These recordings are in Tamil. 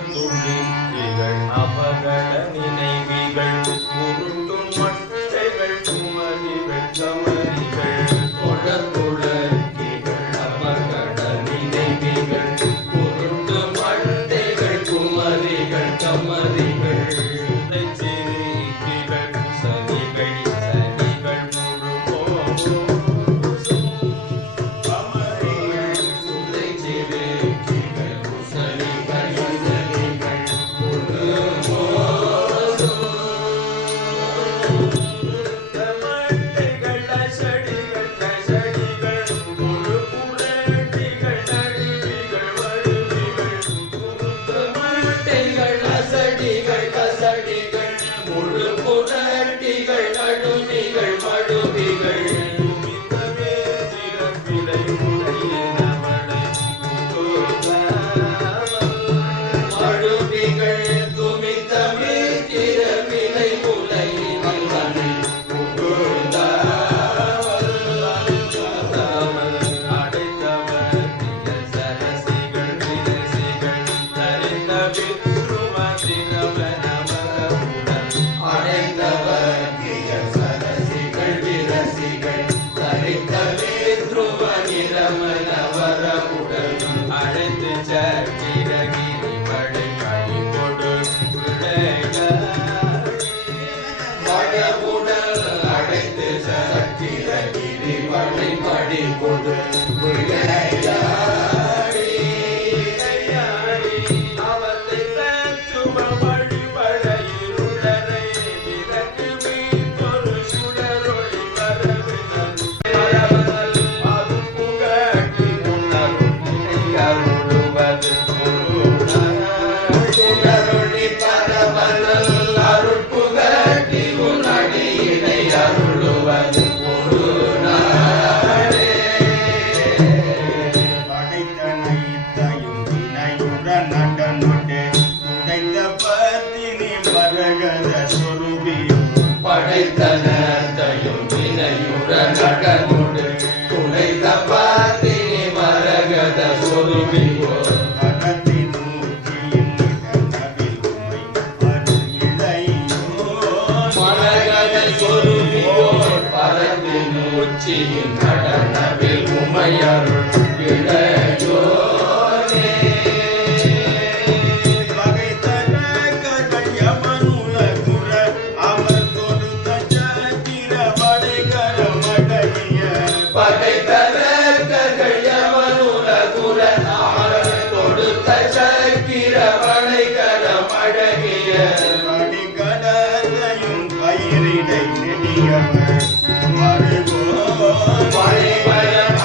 தொடர்ந்துள்ளிகள் அபகட நினைவிகள் உருட்டும் மட்டைகள் குமரிகள் கமரிகள் தொடர்ந்துள்ளிகள் அபகட நினைவிகள் உருட்டும் மட்டைகள் குமரிகள் கமரிகள் சிறுகிகள் சனிகள் சனிகள் முழு கமரிகள் சுதை சிறு அழைத்து சீரகிரி மழை கனி கொடு மழவுடல் அழைத்து சீரகிரி மழை மழை கொடு படைத்தனையும் வினையுற நகனுடு துணைத்த பாத்தினி மரகத சொருபியோ மரகத சொருபியோ பரத்தின் உச்சியின் நடனவில் உமையருள் இளையோ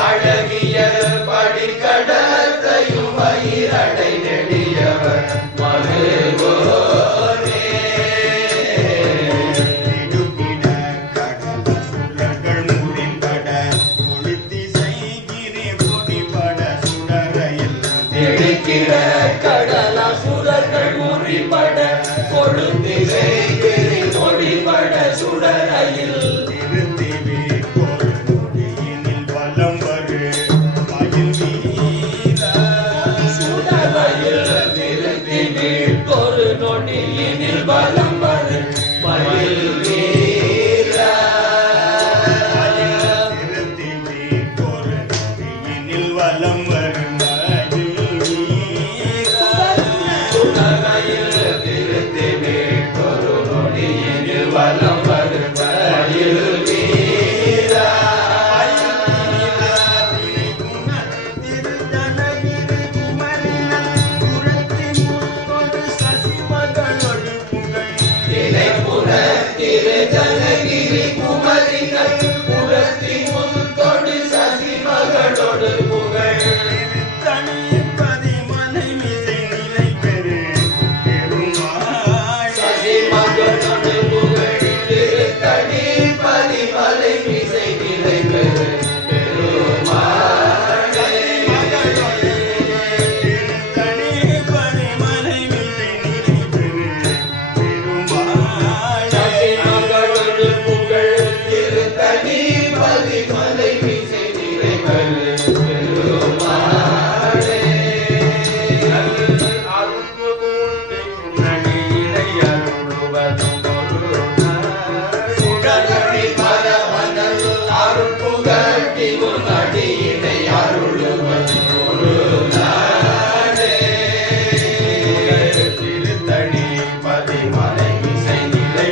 அழகிய படிக்கடத்தையும் வயிறடை நெடியவர் மறுவோரே இடுக்கிட கடல சுடர்கள் முறிபட கொளுத்திசை கிரி பொடிபட சுடரையில் இடுக்கிற கடல சுடர்கள் முறிபட கொளுத்திசை கிரி பொடிபட சுடரையில் மகனோடு புகழிலே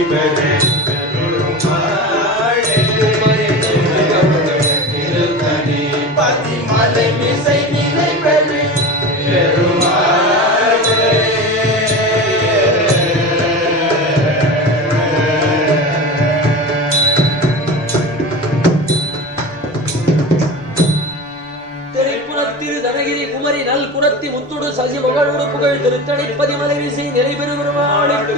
பெரு பெருமாளே திருத்தணி பதிமலை மிசை நிலை பெரு பெருமாளே திரைப்புறத்திரு தனகிரி குமரி நல் குரத்தி முத்துடு சசி மகளோடு புகழ் திருத்தணி பதிமலை விசை நிலை பெறுமாளுக்கு